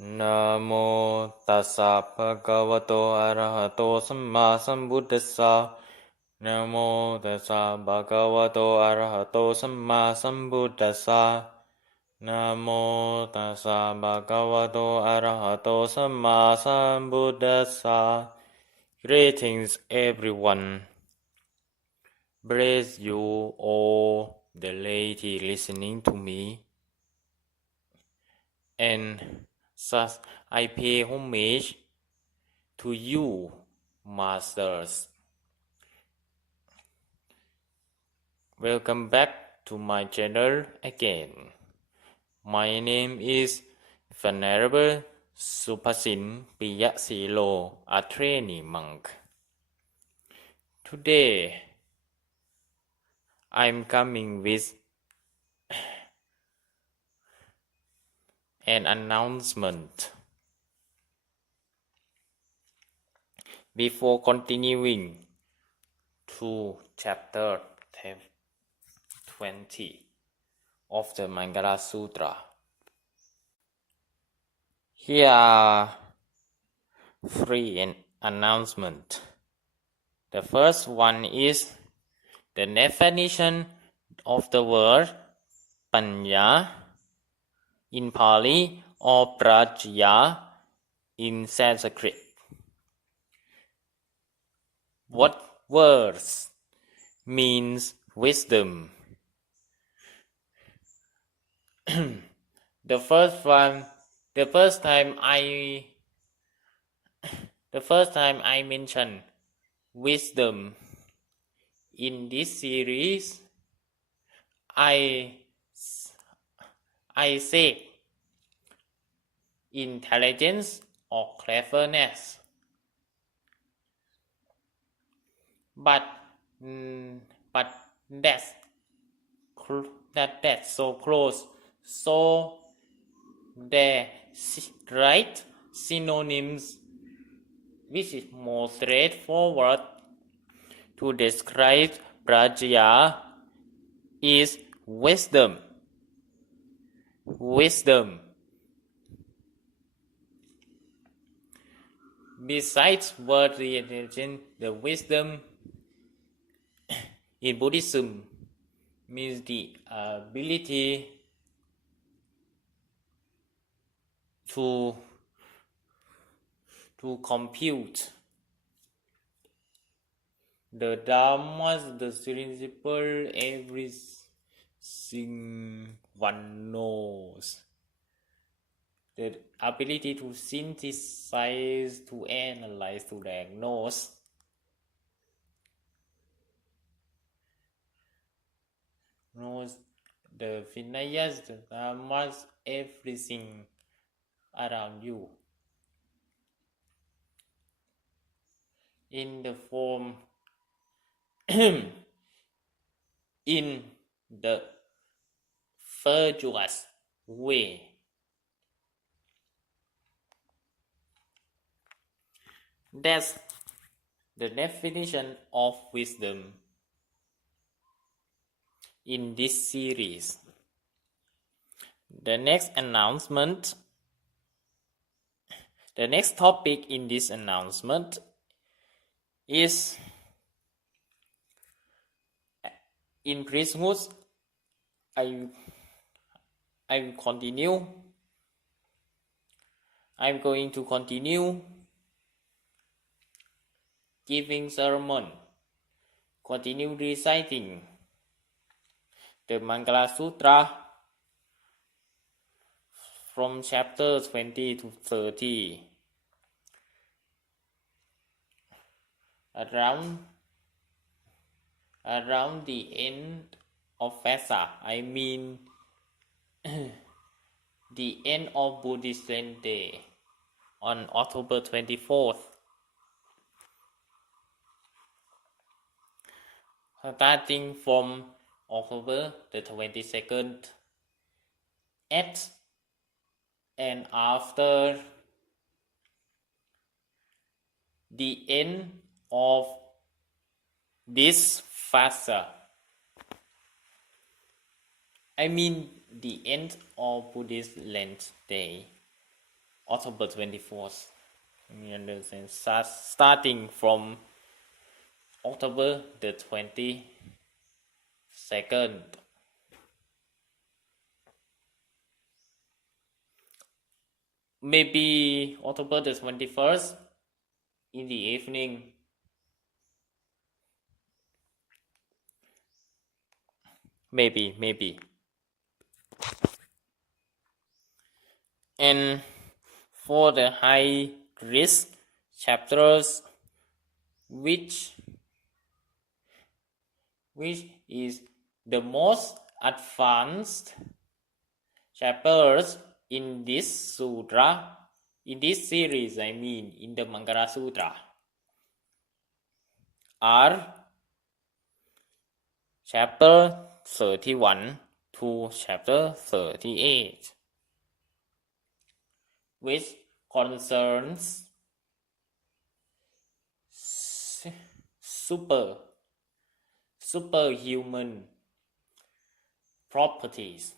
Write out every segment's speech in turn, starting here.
นะโมตัสสะภะคะวะโตอะระหะโตสัมมาสัมพุทธัสสะนะโมตัสสะภะคะวะโตอะระหะโตสัมมาสัมพุทธัสสะนะโมตัสสะภะคะวะโตอะระหะโตสัมมาสัมพุทธัสสะ Greetings everyone. Bless you all the lady listening to me. And thus I pay homage to you, masters. Welcome back to my channel again. My name is Venerable Supasin Piyasilo, a trainee monk. Today, I'm coming with an announcement. Before continuing to chapter 20 of the Mangala Sutta, here are 3 announcements. The first one is the definition of the word Panya in Pali or Prajya in Sanskrit. What words means wisdom? The first time I mention wisdom in this series, I say intelligence or cleverness, but that's so close. So the right synonyms, which is more straightforward to describe prajna, is wisdom. Besides word reinvention, the wisdom in Buddhism means the ability to compute the dharmas, the principle, everything one knows. The ability to synthesize, to analyze, to diagnose. Knows the vinayas, the dharmas, everything around you in the form in the virtuous way. That's the definition of wisdom in this series. The next topic in this announcement is in priesthood. I'm going to continue giving sermon, continue reciting the Mangala Sutta from chapter 20 to 30. Around the end of Vesak, I mean the end of Buddhist Lent Day on October 24th. Starting from October the 22nd at and after the end of this fast, I mean the end of Buddhist Lent Day, October 24th. You understand? Starting from October the 22nd. Maybe October the 21st in the evening. Maybe. And for the high risk chapters, which is the most advanced chapters in this sutra, in this series, in the Mangala Sutra, are chapter 31 to chapter 38, which concerns superhuman properties.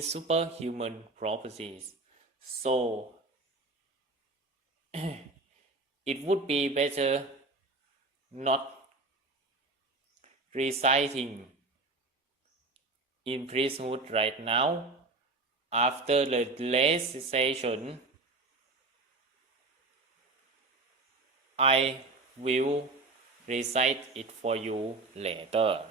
Superhuman properties. So it would be better not reciting in priesthood right now. After the last session, I will recite it for you later.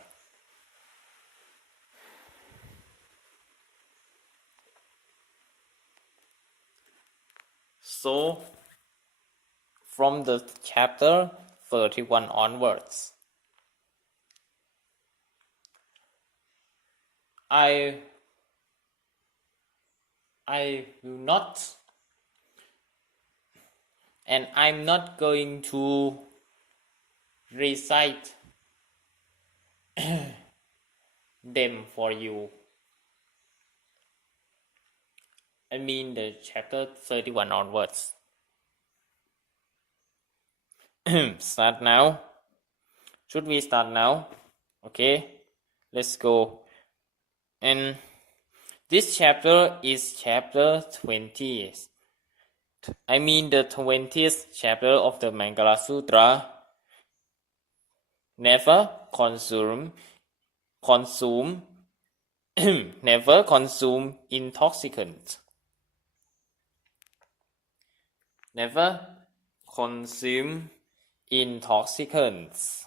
So, from the chapter 31 onwards, I will not, and I'm not going to recite them for you. The chapter 31 onwards. Start now. Should we start now? Okay, let's go. And this chapter is chapter 20. The 20th chapter of the Mangala Sutra. Never consume never consume intoxicants. Never consume intoxicants.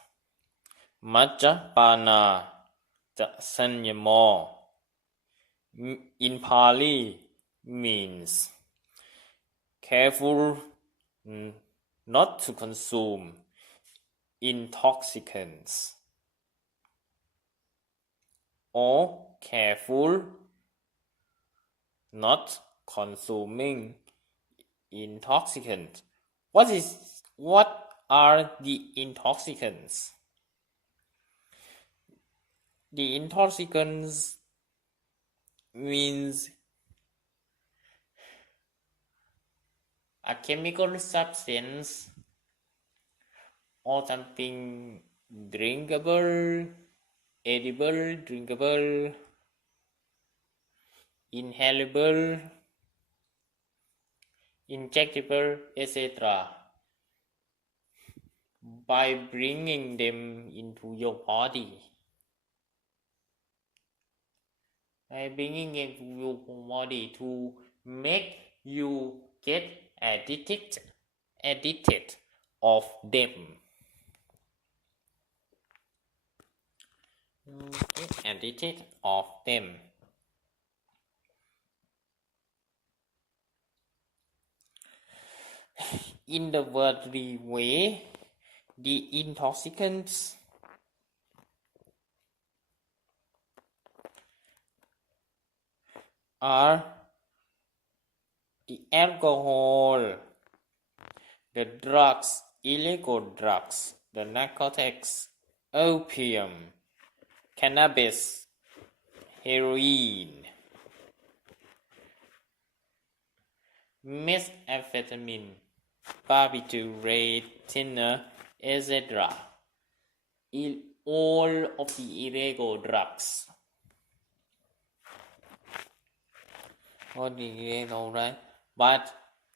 Majjapana Sanyamo in Pali means careful not to consume intoxicants, or careful not consuming intoxicants. What are the intoxicants? The intoxicants means a chemical substance or something drinkable, edible, drinkable, inhalable, injectable, etc. by bringing them into your body. By bringing it to your body to make you get addicted of them. Get addicted of them. In the worldly way, the intoxicants are the alcohol, the drugs, illegal drugs, the narcotics, opium, cannabis, heroin, methamphetamine, barbiturate, thinner, etc. All of the illegal drugs. All the illegal, right? But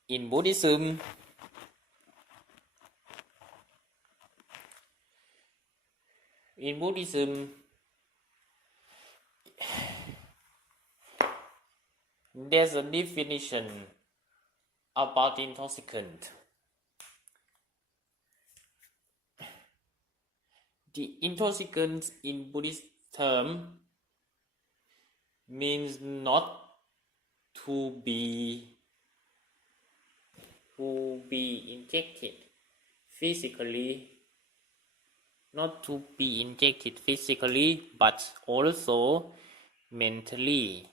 In Buddhism, there's a definition about intoxicant. The intoxicants in Buddhist term means not to be injected physically, but also mentally.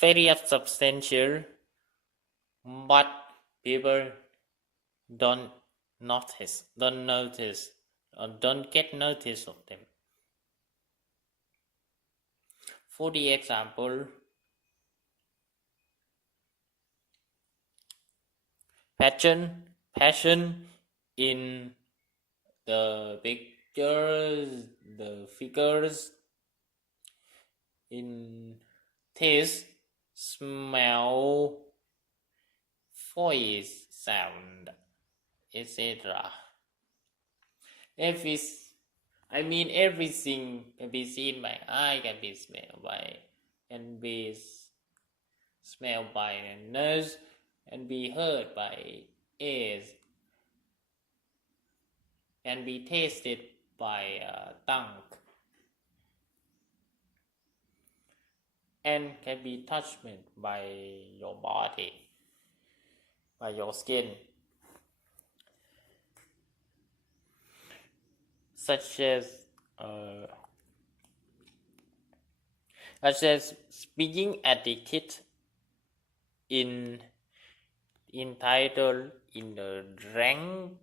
Very substantial, but people don't notice, or don't get notice of them. For the example, passion in the pictures, the figures, in taste, smell, voice, sound, etc. Everything can be seen by eye, can be smelled by nose, and be heard by ears, can be tasted by tongue, and can be touched by your body, by your skin, such as being addicted in entitled in the rankings,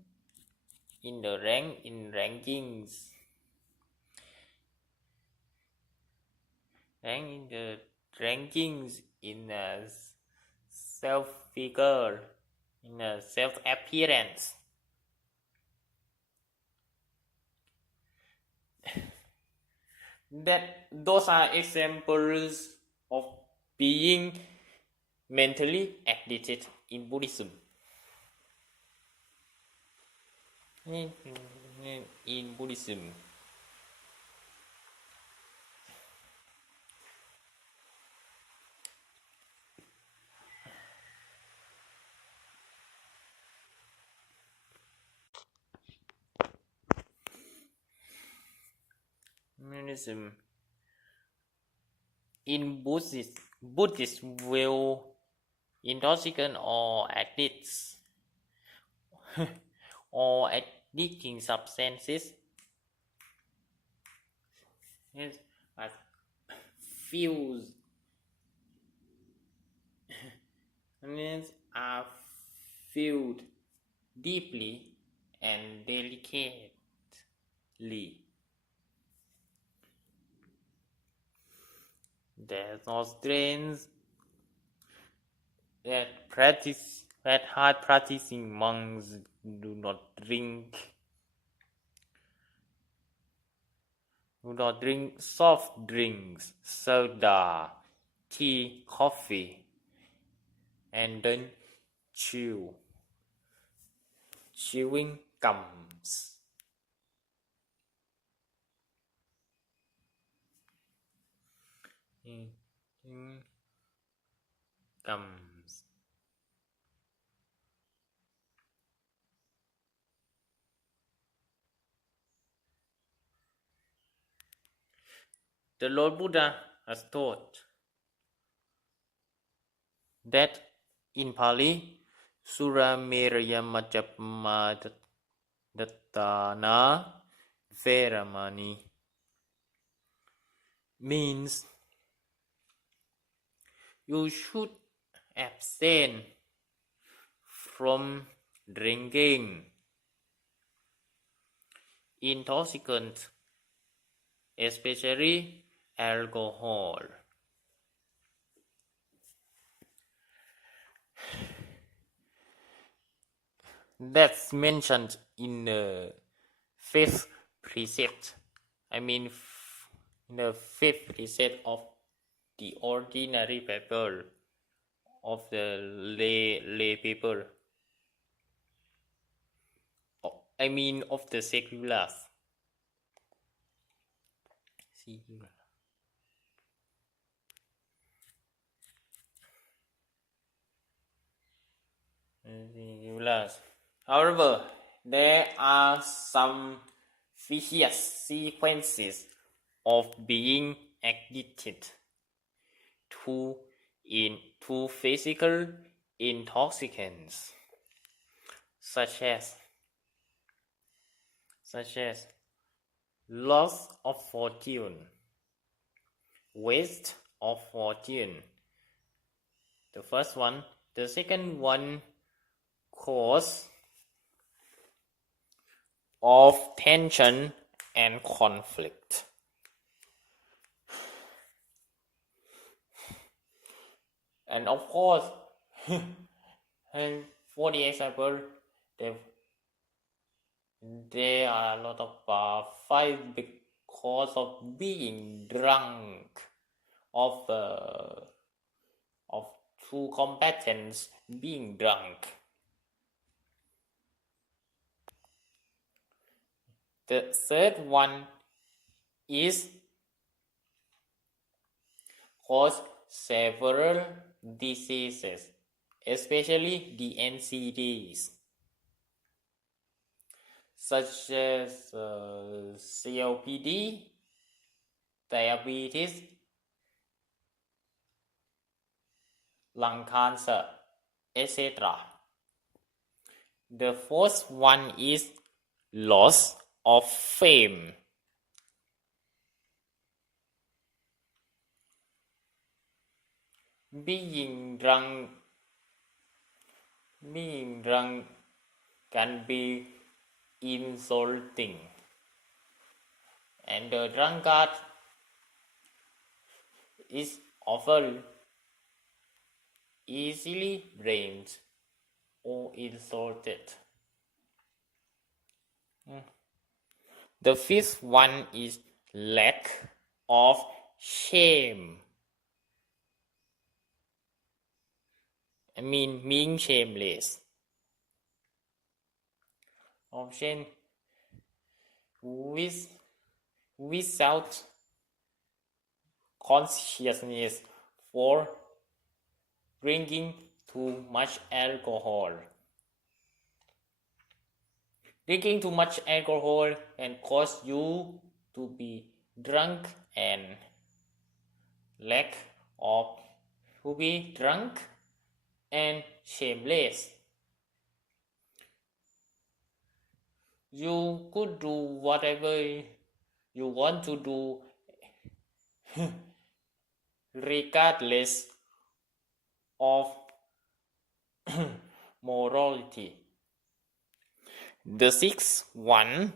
in a self figure, in a self appearance. Those are examples of being mentally addicted in Buddhism. In Buddhism, in Buddhist view, intoxicant or addicts or addicting substances are fused are filled deeply and delicately. There's no strains that hard practicing monks do not drink soft drinks, soda, tea, coffee, and then chewing gums. Gums. The Lord Buddha has taught that in Pali, Surameraya Majapadattana Veramani means you should abstain from drinking intoxicants, especially alcohol. That's mentioned in the fifth precept. In the fifth precept of the ordinary paper of the lay paper. Of the secular. However, there are some vicious sequences of being addicted to physical intoxicants, such as loss of fortune, waste of fortune. The first one. The second one, cause of tension and conflict. And of course, and for the example, there are a lot of five because of being drunk, of two combatants being drunk. The third one is cause several diseases, especially the NCDs, such as COPD, diabetes, lung cancer, etc. The fourth one is loss of fame. Being drunk can be insulting, and the drunkard is often easily blamed or insulted. The fifth one is lack of shame. Being shameless. Option without consciousness for drinking too much alcohol. Drinking too much alcohol can cause you to be drunk and lack of to be drunk and shameless. You could do whatever you want to do regardless of morality. The sixth one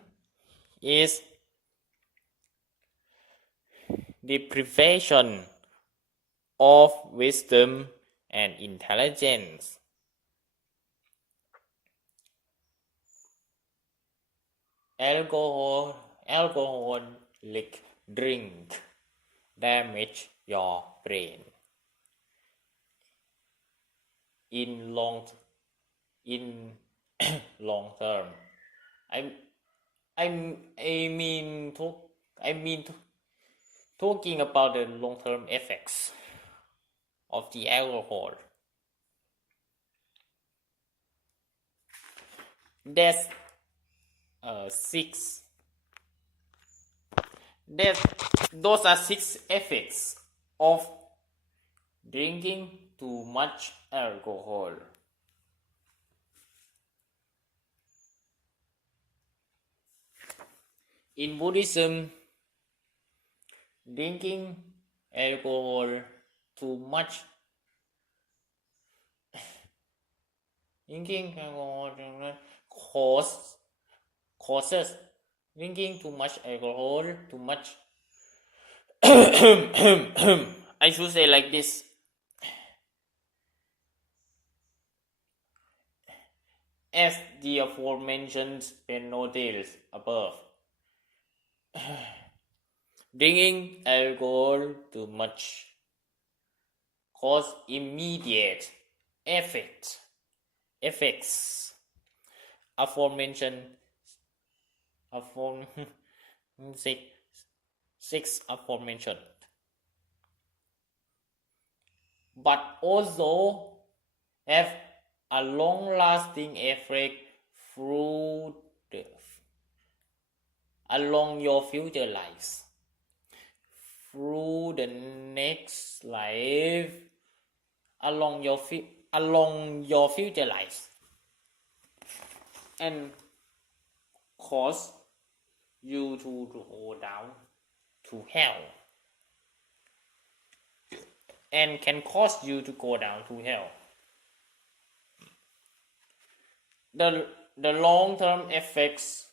is deprivation of wisdom and intelligence. Alcoholic drink damage your brain in long term. Talking about the long term effects of the alcohol. There's those are 6 effects of drinking too much alcohol. In Buddhism, drinking alcohol too much causes drinking too much alcohol I should say like this. As the aforementioned notates above, drinking alcohol too much cause immediate effects aforementioned six aforementioned, but also have a long-lasting effect through along your future lives, through the next life, along your future lives, and cause you to go down to hell, and can cause you to go down to hell. The long-term effects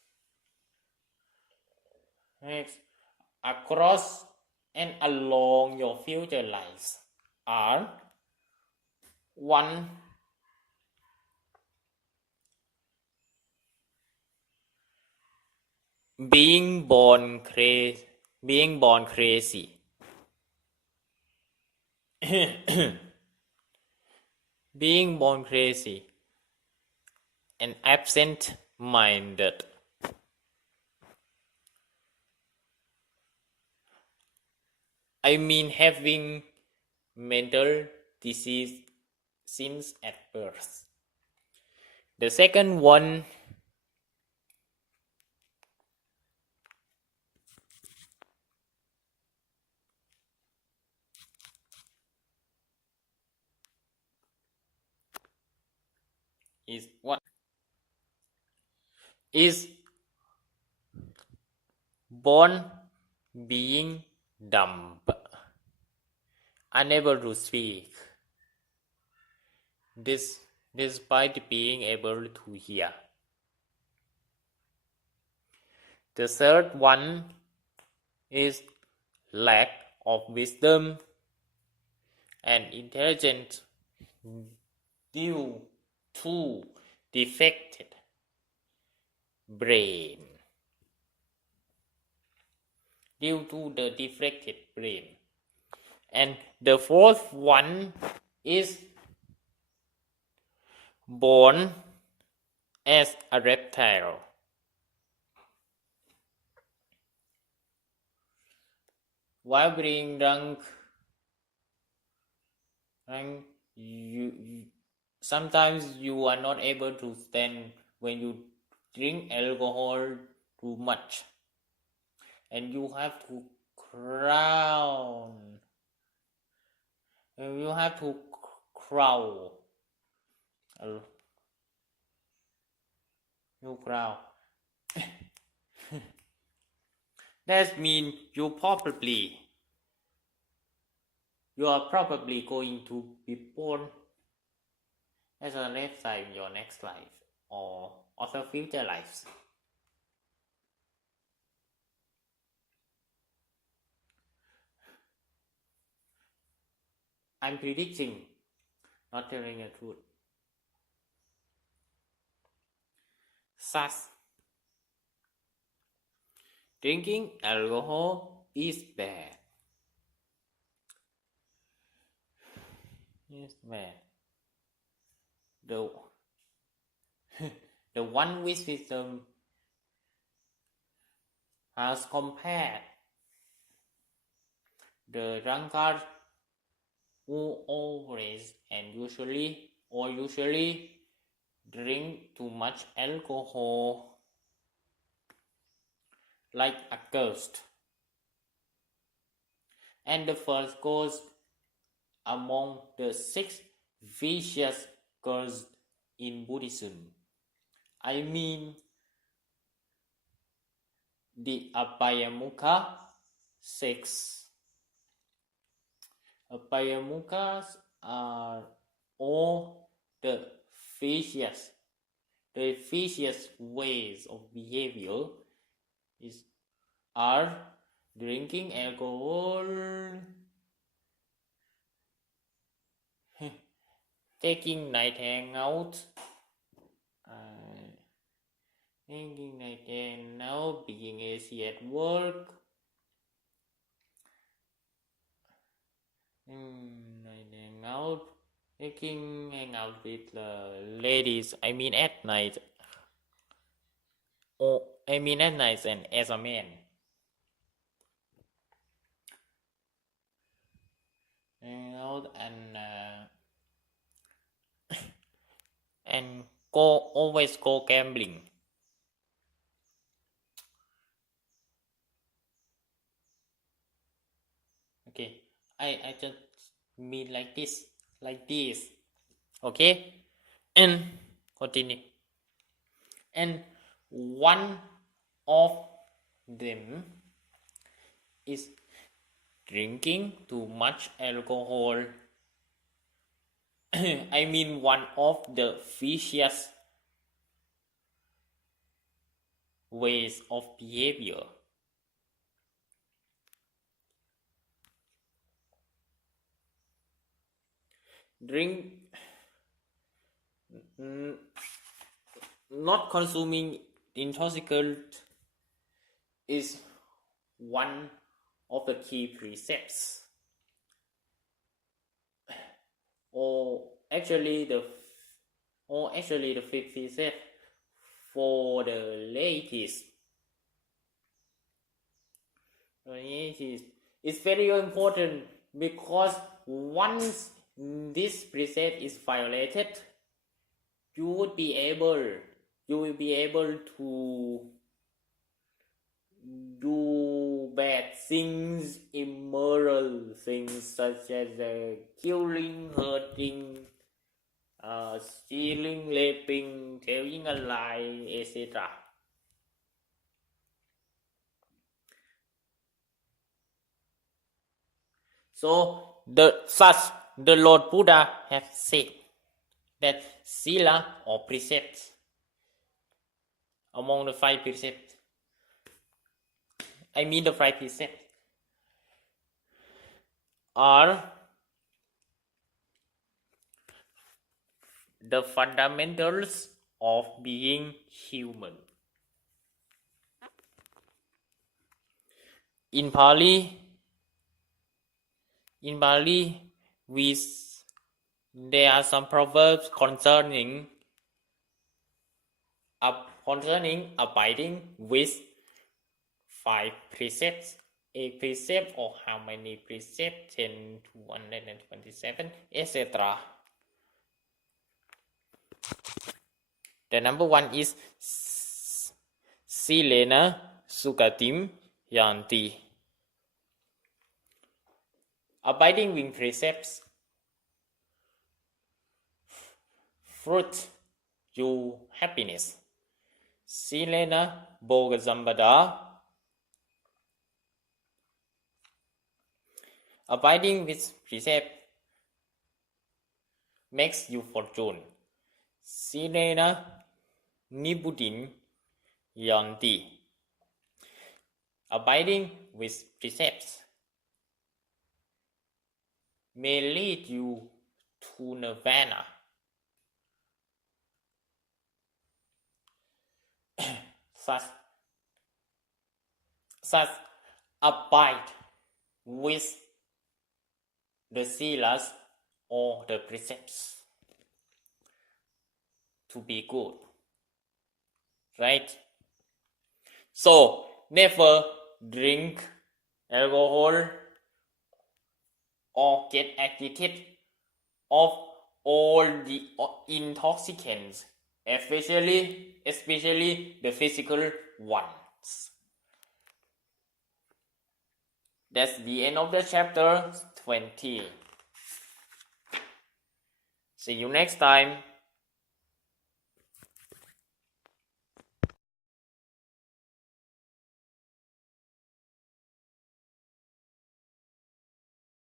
across and along your future lives are: 1. Being born crazy. Being born crazy and absent-minded. I mean having mental disease since at birth. The second one is what? Is born being dumb, unable to speak, despite being able to hear. The third one is lack of wisdom and intelligence due to defected brain. And the fourth one is born as a reptile. While being drunk, sometimes you are not able to stand when you drink alcohol too much, and you have to crawl. You crawl. That means you are probably going to be born as a reptile in your next life or other future lives. I'm predicting, not telling the truth. Thus, drinking alcohol is bad. It's bad. The one with wisdom has compared the drunkard who always and usually drink too much alcohol like a ghost, and the first ghost among the 6 vicious ghosts in Buddhism. I mean the Abhayamukha 6. Abhayamukhas are all the vicious ways of behavior are drinking alcohol, taking night hangout, Thinking like that now, being easy at work. Like hang out, hang out with ladies. I mean at night. Or I mean at night and as a man. Hang out and always go gambling. Okay, I just mean like this, okay, and continue. And one of them is drinking too much alcohol. I mean, one of the vicious ways of behavior. Drink, not consuming intoxicant is one of the key precepts. Or actually the fifth precept for the ladies. It's very important because once this precept is violated, you will be able to do bad things, immoral things such as killing, hurting, stealing, raping, telling a lie, etc. So the Lord Buddha have said that sila or precepts among the five precepts. I mean the five precepts are the fundamentals of being human. In Pali, there are some proverbs concerning abiding with five precepts. A precept, or how many precepts? 10 to 127, etc. The number one is Silena Sukatim Yanti. Abiding with precepts. Fruit you happiness. Silena Bogazambada. Abiding with precept makes you fortune. Silena Nibudin Yanti. Abiding with precepts may lead you to nirvana. Such abide with the silas or the precepts to be good, right? So never drink alcohol or get addicted of all the intoxicants, especially the physical ones. That's the end of the chapter 20. See you next time.